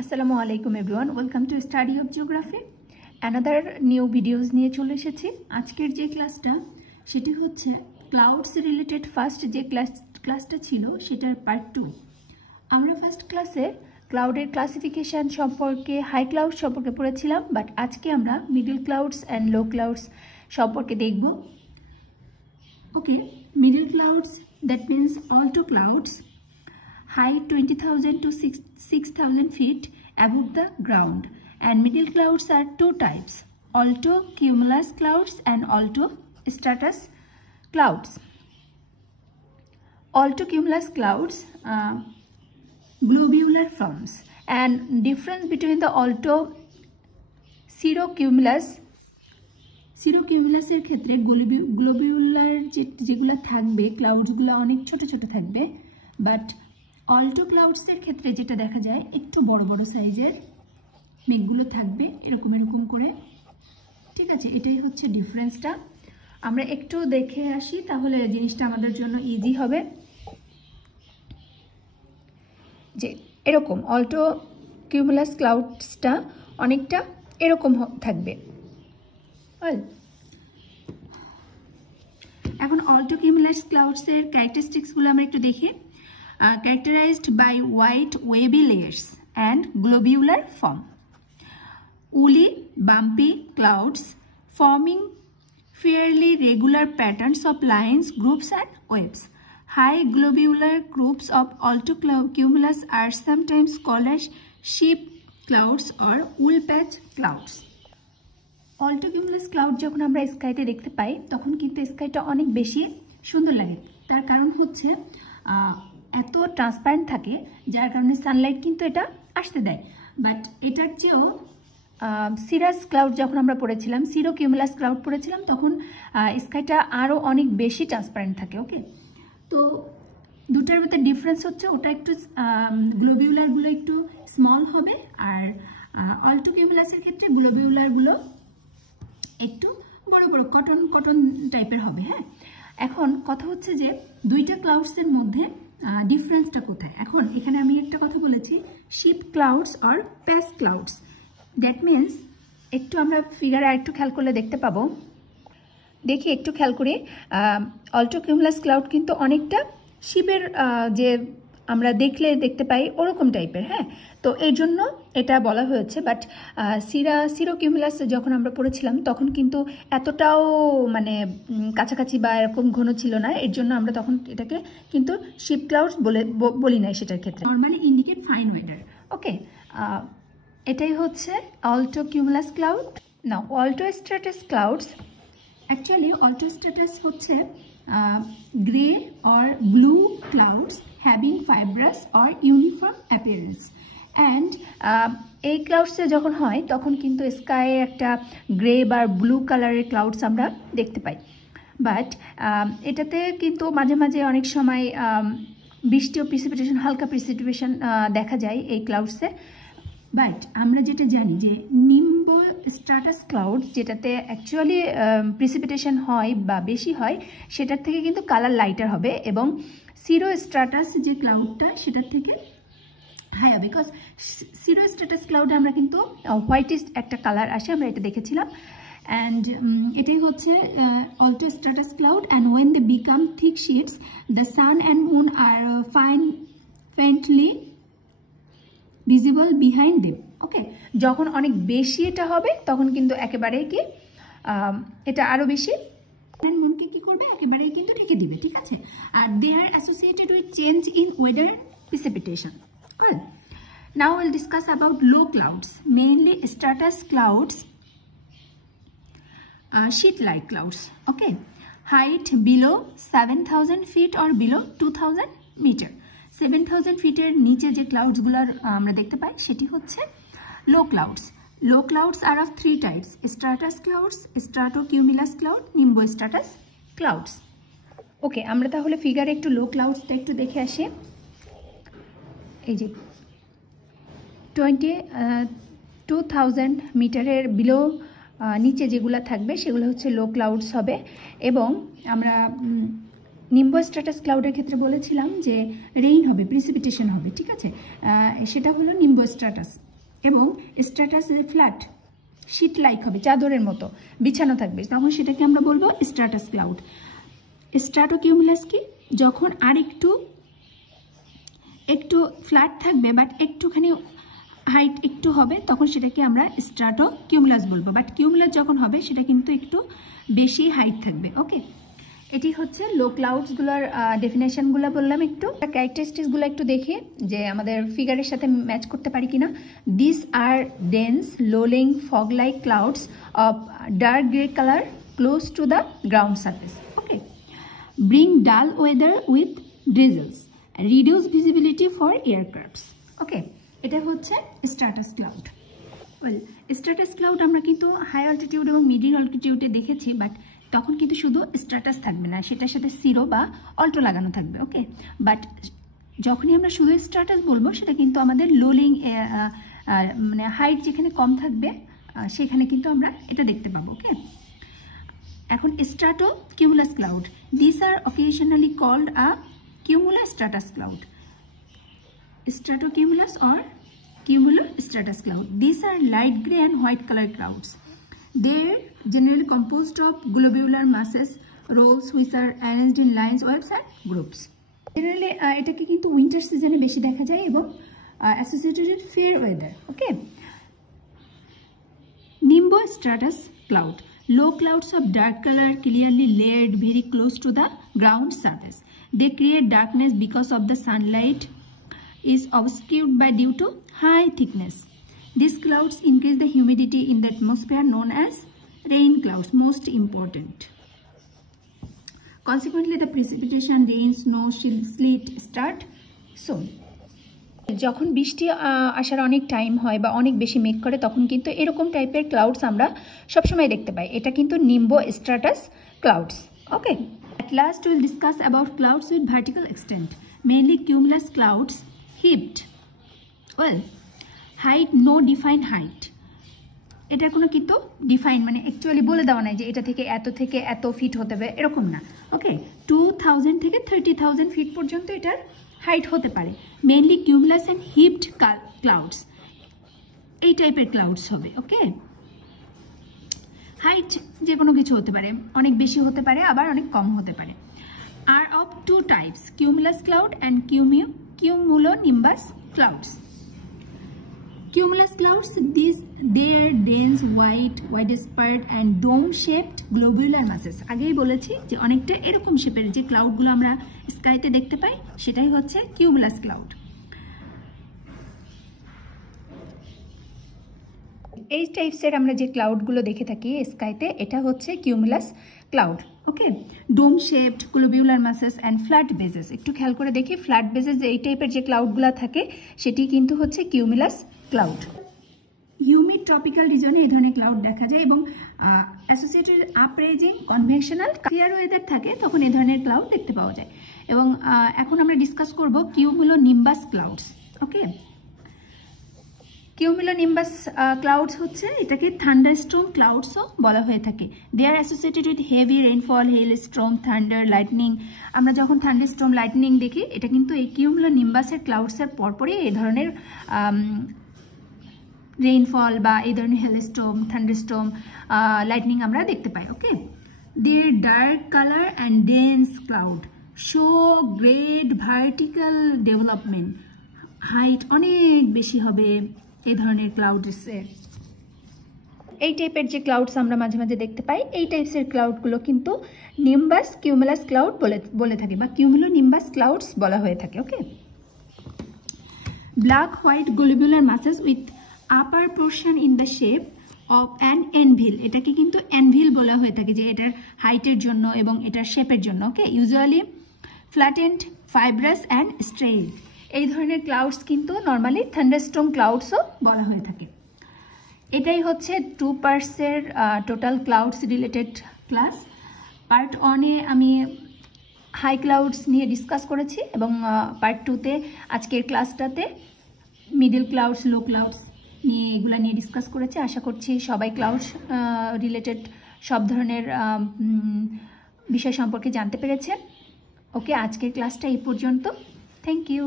আসসালামু আলাইকুম everyone, welcome to study of geography. Another new videos নিয়ে চলে এসেছি। আজকের যে ক্লাসটা সেটি হচ্ছে ক্লাউডস রিলেটেড। ফার্স্ট যে ক্লাসটা ছিল সেটার পার্ট 2। আমরা ফার্স্ট ক্লাসে ক্লাউডের ক্লাসিফিকেশন সম্পর্কে, হাই ক্লাউড সম্পর্কে পড়েছিলাম, বাট আজকে আমরা middle clouds and low clouds সম্পর্কে দেখব। Okay, middle clouds, that means alto clouds, height 20,000 to 6,000 feet above the ground. And middle clouds are two types: alto cumulus clouds and alto stratus clouds. Alto cumulus clouds, globular forms, and difference between the alto cirrocumulus এর ক্ষেত্রে globular যেগুলো থাকবে ক্লাউডসগুলো অনেক ছোট ছোট থাকবে, but Alto ক্লাউডসের ক্ষেত্রে যেটা দেখা যায় একটু বড় বড় সাইজের মেঘগুলো থাকবে এরকম এরকম করে। ঠিক আছে, এটাই হচ্ছে ডিফারেন্সটা। আমরা একটু দেখে আসি, তাহলে জিনিসটা আমাদের জন্য ইজি হবে। যে এরকম অল্টো কিউমুলাস ক্লাউডসটা অনেকটা এরকম থাকবে। এখন অল্টো কিউমুলাস ক্লাউডসের ক্যারেক্টারিস্টিক্সগুলো আমরা একটু দেখি। Characterized by white wavy layers and globular form. Woolly bumpy clouds forming fairly regular patterns of lines, groups and waves. High globular groups of alto cumulus are sometimes called as sheep clouds or wool patch clouds. Alto cumulus cloud যখন আমরা স্কাইতে দেখতে পাই তখন কিন্তু স্কাইটা অনেক বেশি সুন্দর লাগে। তার কারণ হচ্ছে এত ট্রান্সপারেন্ট থাকে, যার কারণে সানলাইট কিন্তু এটা আসতে দেয়। বাট এটার চেয়েও সিরাস ক্লাউড যখন আমরা পড়েছিলাম, সিরোকিউমুলাস ক্লাউড পড়েছিলাম, তখন স্কাইটা আরও অনেক বেশি ট্রান্সপারেন্ট থাকে। ওকে, তো দুটার মধ্যে ডিফারেন্স হচ্ছে ওটা একটু গ্লোবিউলারগুলো একটু স্মল হবে, আর অল্টো কিউমুলাসের ক্ষেত্রে গ্লোবিউলারগুলো একটু বড় বড় কটন টাইপের হবে। হ্যাঁ, এখন কথা হচ্ছে যে দুইটা ক্লাউডসের মধ্যে ডিফারেন্সটা কোথায়। এখন এখানে আমি একটা কথা বলেছি, শিপ ক্লাউডস আর প্যাচ ক্লাউডস। দ্যাট মিনস, একটু আমরা ফিগারে আরেকটু খেয়াল করলে দেখতে পাবো। দেখি একটু খেয়াল করে, অল্টো কিউমুলাস ক্লাউড কিন্তু অনেকটা শিপের যে আমরা দেখতে পাই ওরকম টাইপের। হ্যাঁ, তো এই জন্য এটা বলা হয়েছে। বাট সিরোকিউমুলাস যখন আমরা পড়েছিলাম তখন কিন্তু এতটাও মানে কাছাকাছি বা এরকম ঘন ছিল না, এর জন্য আমরা তখন এটাকে কিন্তু শিপ ক্লাউডস বলি নাই সেটার ক্ষেত্রে। Normally indicate fine weather. Okay, এটাই হচ্ছে অল্টো কিউমুলাস ক্লাউড। না, alto stratus clouds, actually alto stratus হচ্ছে grey or blue clouds having fibrous or uniform appearance. And এই ক্লাউডসে যখন হয় তখন কিন্তু স্কাই একটা গ্রে বা ব্লু কালারের ক্লাউডস আমরা দেখতে পাই। বাট এটাতে কিন্তু মাঝে মাঝে অনেক সময় বৃষ্টি ও প্রিসিপিটেশন, হালকা প্রিসিপিটেশন দেখা যায় এই ক্লাউডসে। বাট আমরা যেটা জানি যে নিম্বো স্ট্র্যাটাস ক্লাউড, যেটাতে অ্যাকচুয়ালি প্রিসিপিটেশন হয় বা বেশি হয়, সেটার থেকে কিন্তু কালার লাইটার হবে, এবং সিরো স্ট্র্যাটাস যে ক্লাউডটা সেটার থেকে হাই হবে। বিকজ সিরো স্ট্র্যাটাস ক্লাউডে আমরা কিন্তু হোয়াইটিশ একটা কালার আসে, আমরা এটা দেখেছিলাম। অ্যান্ড এটাই হচ্ছে alto stratus cloud. And when they become thick sheets, the sun and moon are faintly visible behind them. Okay, যখন অনেক বেশি এটা হবে তখন কিন্তু একেবারেই কি এটা আরো বেশি মনকে কি করবে, একেবারেই কিন্তু ঢেকে দিবে। ঠিক আছে, আর they are associated with change in weather precipitation. Well, now will discuss about low clouds, mainly stratus clouds, sheet like clouds. Okay, height below 7,000 feet or below 2,000 meter. 7,000 ফিটের নিচে যে ক্লাউডসগুলো আমরা দেখতে পাই সেটি হচ্ছে low clouds. Low clouds are of 3 types: stratus clouds, stratocumulus cloud, nimbo stratus clouds. Okay, আমরা তাহলে ফিগারে একটু লো ক্লাউডসটা একটু দেখে আসি। এই যে 22,000 মিটারের বিলো নিচে যেগুলো থাকবে সেগুলো হচ্ছে লো ক্লাউডস হবে। এবং আমরা নিম্বো স্ট্র্যাটাস ক্লাউডের ক্ষেত্রে বলেছিলাম যে রেইন হবে, প্রিসিপিটেশন হবে, ঠিক আছে, সেটা হলো নিম্বো স্ট্র্যাটাস। এবং স্ট্র্যাটাস ফ্ল্যাট শীট লাইক হবে, চাদরের মতো বিছানো থাকবে, তখন সেটাকে আমরা বলবো স্ট্র্যাটাস ক্লাউড। স্ট্র্যাটোকিউমুলাস কি, যখন আর একটু ফ্ল্যাট থাকবে বাট একটুখানি হাইট একটু হবে, তখন সেটাকে আমরা স্ট্র্যাটোকিউমুলাস বলবো। বাট কিউমুলাস যখন হবে সেটা কিন্তু একটু বেশি হাইট থাকবে। ওকে, এটি হচ্ছে লো ক্লাউডসগুলোর ডেফিনেশনগুলো বললাম। একটু ক্যারেক্টারিস্টিক্সগুলো একটু দেখি যে আমাদের ফিগারের সাথে ম্যাচ করতে পারি কিনা। This are dense low laying fog like clouds of dark grey colour close to the ground surface. Okay, bring dull weather with drizzles, reduce visibility for aircrafts. Okay, এটা হচ্ছে stratus cloud. Well, stratus cloud আমরা কিন্তু high altitude এবং middle অল্টিটিউডে দেখেছি, but তখন কিন্তু শুধু স্ট্র্যাটাস থাকবে না, সেটার সাথে সিরো বা অল্টো লাগানো থাকবে। ওকে, বাট যখনই আমরা শুধু স্ট্র্যাটাস বলবো সেটা কিন্তু আমাদের লোলিং মানে হাইট যেখানে কম থাকবে সেখানে কিন্তু আমরা এটা দেখতে পাবো। ওকে, এখন stratocumulus cloud, this are occasionally called a cumulostratus cloud. Stratocumulus or cumulostratus cloud. These are light gray and white color clouds. They are generally composed of globular masses, rolls which are arranged in lines, waves and groups. Generally, এটাকে কিন্তু winter সিজনে বেশি দেখা যায় এবং associated with fair weather. Okay. Nimbostratus cloud. Low clouds of dark color, clearly layered, very close to the ground surface. They create darkness because of the sunlight is obscured by due to high thickness. These clouds increase the humidity in the atmosphere, known as rain clouds, most important. Consequently, the precipitation, rain, snow, sleet start soon. যখন বৃষ্টি আসার অনেক time হয় বা অনেক বেশি মেঘ করে, তখন কিন্তু এরকম টাইপের ক্লাউডস আমরা সবসময় দেখতে পাই। এটা কিন্তু nimbo stratus clouds. Okay, at last we will discuss about clouds with vertical extent, mainly cumulus clouds heaped. Well, height, no defined height. এটা কোনো কিন্তু ডিফাইন মানে অ্যাকচুয়ালি বলে দেওয়া নাই যে এটা থেকে এত ফিট হতে হবে, এরকম না। ওকে, 2000 থেকে 30,000 ফিট পর্যন্ত এটার হাইট হতে পারে। মেইনলি কিউমুলাস অ্যান্ড হিপড ক্লাউডস, এই টাইপের ক্লাউডস হবে। ওকে, হাইট যে কোনো কিছু হতে পারে, অনেক বেশি হতে পারে আবার অনেক কম হতে পারে। Are of two types, cumulus cloud and cumulonimbus clouds. Cumulus clouds, they are dense, wide spread and dome-shaped globular masses. আগেই বলেছি যে অনেকটা এরকম শেপের যে ক্লাউডগুলো আমরা স্কাইতে দেখতে পাই সেটাই হচ্ছে কিউমুলাস ক্লাউড। এই টাইপসের আমরা যে ক্লাউডগুলো দেখে থাকি স্কাইতে, এটা হচ্ছে cumulus cloud. Okay, dome shaped, globular masses and flat bases. একটু খেয়াল করে দেখি, ফ্ল্যাট বেজেস এই টাইপের যে ক্লাউডগুলো থাকে সেটি কিন্তু হচ্ছে কিউমুলাস ক্লাউড। হিউমিড ট্রপিক্যাল রিজনে এই ধরনের ক্লাউড দেখা যায় এবং associated uprising convectional clear weather থাকে তখন এই ধরনের ক্লাউড দেখতে পাওয়া যায়। এবং এখন আমরা ডিসকাস করব cumulonimbus clouds. Okay, cumulonimbus clouds হচ্ছে এটাকে থান্ডারস্টর্ম ক্লাউডসও বলা হয়ে থাকে। They are associated with heavy rainfall, hail storm, thunder, lightning. আমরা যখন থান্ডারস্টর্ম, লাইটনিং দেখি, এটা কিন্তু এই কিউমুলোনিম্বাসের ক্লাউডসের পরপরই এই ধরনের রেইনফল বা এই ধরনের হেলস্টর্ম, থান্ডারস্টর্ম, লাইটনিং আমরা দেখতে পাই। Okay, their dark colour and dense cloud show great vertical development, height অনেক বেশি হবে এই ধরনের ক্লাউডসের। এই টাইপের যে ক্লাউডস আমরা মাঝে মাঝে দেখতে পাই, এই টাইপসের ক্লাউডগুলো কিন্তু নিম্বাস কিউমুলাস ক্লাউড বলে থাকে বা কিউমুলোনিম্বাস ক্লাউডস বলা হয়ে থাকে। Okay, black white globular masses with upper portion in the shape of an anvil. এটাকে কিন্তু অ্যানভিল বলা হয়ে থাকে যে এটার হাইটের জন্য এবং এটার শেপের জন্য। Okay, usually flattened, fibrous and straight. এই ধরনের ক্লাউডস কিন্তু নর্মালি থান্ডারস্টর্ম ক্লাউডসও বলা হয়ে থাকে। এটাই হচ্ছে 2 পার্টসের total clouds related class. Part 1-এ আমি হাই ক্লাউডস নিয়ে ডিসকাস করেছি এবং পার্ট 2-তে আজকের ক্লাসটাতে মিডল ক্লাউডস, লো ক্লাউডস নিয়ে এগুলা নিয়ে ডিসকাস করেছি। আশা করছি সবাই ক্লাউডস রিলেটেড সব ধরনের বিষয় সম্পর্কে জানতে পেরেছেন। ওকে, আজকের ক্লাসটা এই পর্যন্ত। Thank you.